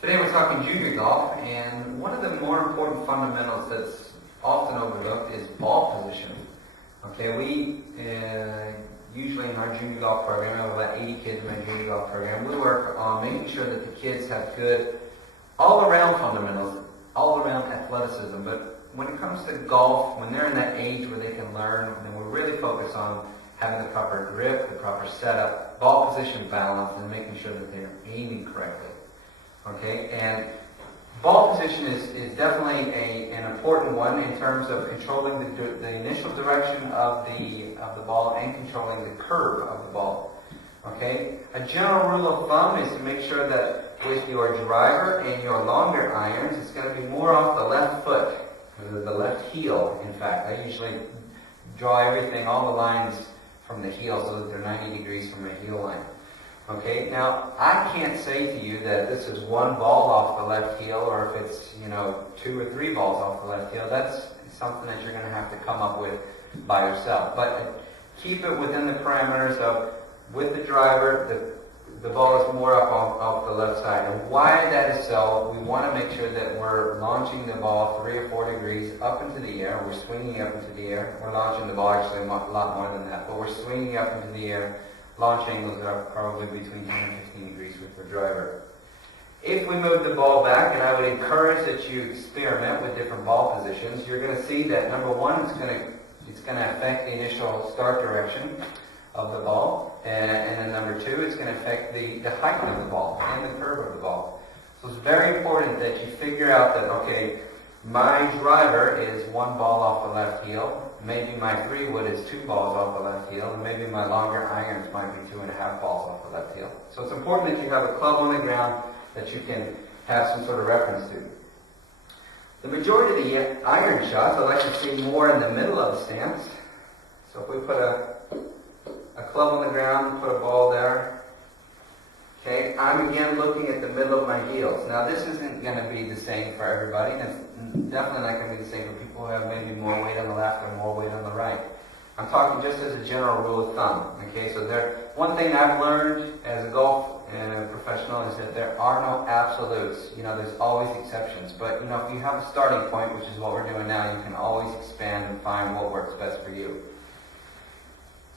Today we're talking junior golf, and one of the more important fundamentals that's often overlooked is ball position. Okay, we usually in our junior golf program, I have about 80 kids in my junior golf program, we work on making sure that the kids have good all-around fundamentals, all-around athleticism. But when it comes to golf, when they're in that age where they can learn, then we're really focused on having the proper grip, the proper setup, ball position balance, and making sure that they're aiming correctly. Okay, and ball position is definitely an important one in terms of controlling the initial direction of the ball and controlling the curve of the ball. Okay, a general rule of thumb is to make sure that with your driver and your longer irons, it's going to be more off the left foot, the left heel. In fact, I usually draw everything, all the lines from the heel, so that they're 90 degrees from the heel line. Okay, now I can't say to you that this is one ball off the left heel, or if it's, 2 or 3 balls off the left heel. That's something that you're going to have to come up with by yourself. But keep it within the parameters of, with the driver, the ball is more up off the left side. And why that is so, we want to make sure that we're launching the ball 3 or 4 degrees up into the air. We're swinging up into the air. We're launching the ball actually a lot more than that, but we're swinging up into the air. Launch angles are probably between 10 and 15 degrees with the driver. If we move the ball back, and I would encourage that you experiment with different ball positions, you're going to see that number one, it's going to affect the initial start direction of the ball, and then number two, it's going to affect the height of the ball and the curve of the ball. So it's very important that you figure out that, okay, my driver is 1 ball off the left heel. Maybe my 3-wood is 2 balls off the left heel, and maybe my longer irons might be 2.5 balls off the left heel. So it's important that you have a club on the ground that you can have some sort of reference to. The majority of the iron shots I like to see more in the middle of the stance. So if we put a club on the ground, put a ball there, okay, I'm again looking at the middle of my heels. Now this isn't going to be the same for everybody. That's definitely not going to be the same for people who have maybe more weight on the left or more weight on the right. I'm talking just as a general rule of thumb. Okay, so one thing I've learned as a golf professional is that there are no absolutes. There's always exceptions. But if you have a starting point, which is what we're doing now, you can always expand and find what works best for you.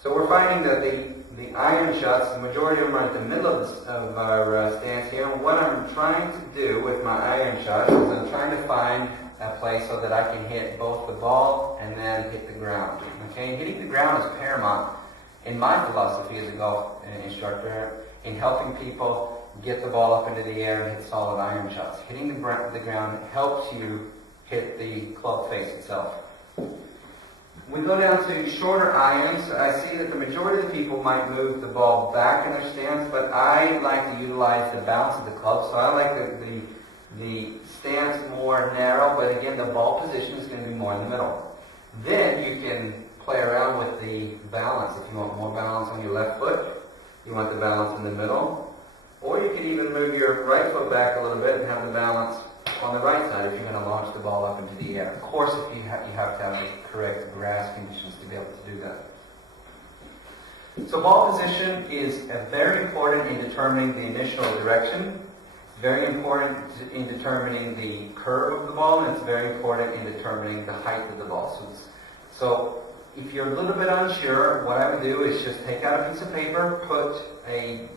So we're finding that the iron shots, the majority of them are at the middle of our stance here. And what I'm trying to do with my iron shots is I'm trying to find a place so that I can hit both the ball and then hit the ground. Okay, hitting the ground is paramount in my philosophy as a golf instructor in helping people get the ball up into the air and hit solid iron shots. Hitting the ground helps you hit the club face itself. We go down to shorter irons. I see that the majority of the people might move the ball back in their stance, but I like to utilize the bounce of the club. So I like the stance more narrow, but again, the ball position is going to be more in the middle. Then you can play around with the balance. If you want more balance on your left foot, you want the balance in the middle, or you can even move your right foot back a little bit and have the balance on the right side if you're going to launch the ball up into the air. Of course, if you have to have the correct grass conditions to be able to do that. So ball position is very important in determining the initial direction. It's very important in determining the curve of the ball, and it's very important in determining the height of the ball. So if you're a little bit unsure, what I would do is just take out a piece of paper, put a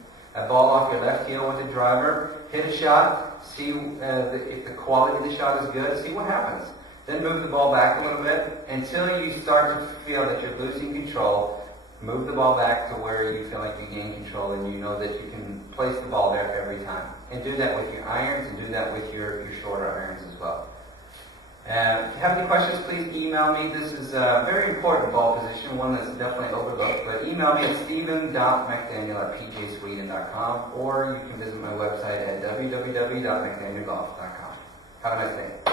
ball off your left heel with the driver, hit a shot, see if the quality of the shot is good, see what happens. Then move the ball back a little bit until you start to feel that you're losing control. Move the ball back to where you feel like you gain control and you know that you can place the ball there every time. And do that with your irons and do that with your shorter irons as well. If you have any questions, please email me. This is a very important ball position, one that's definitely overlooked. But email me at steven.mcdaniel@pjsweden.com, or you can visit my website at www.mcdanielgolf.com. Have a nice day.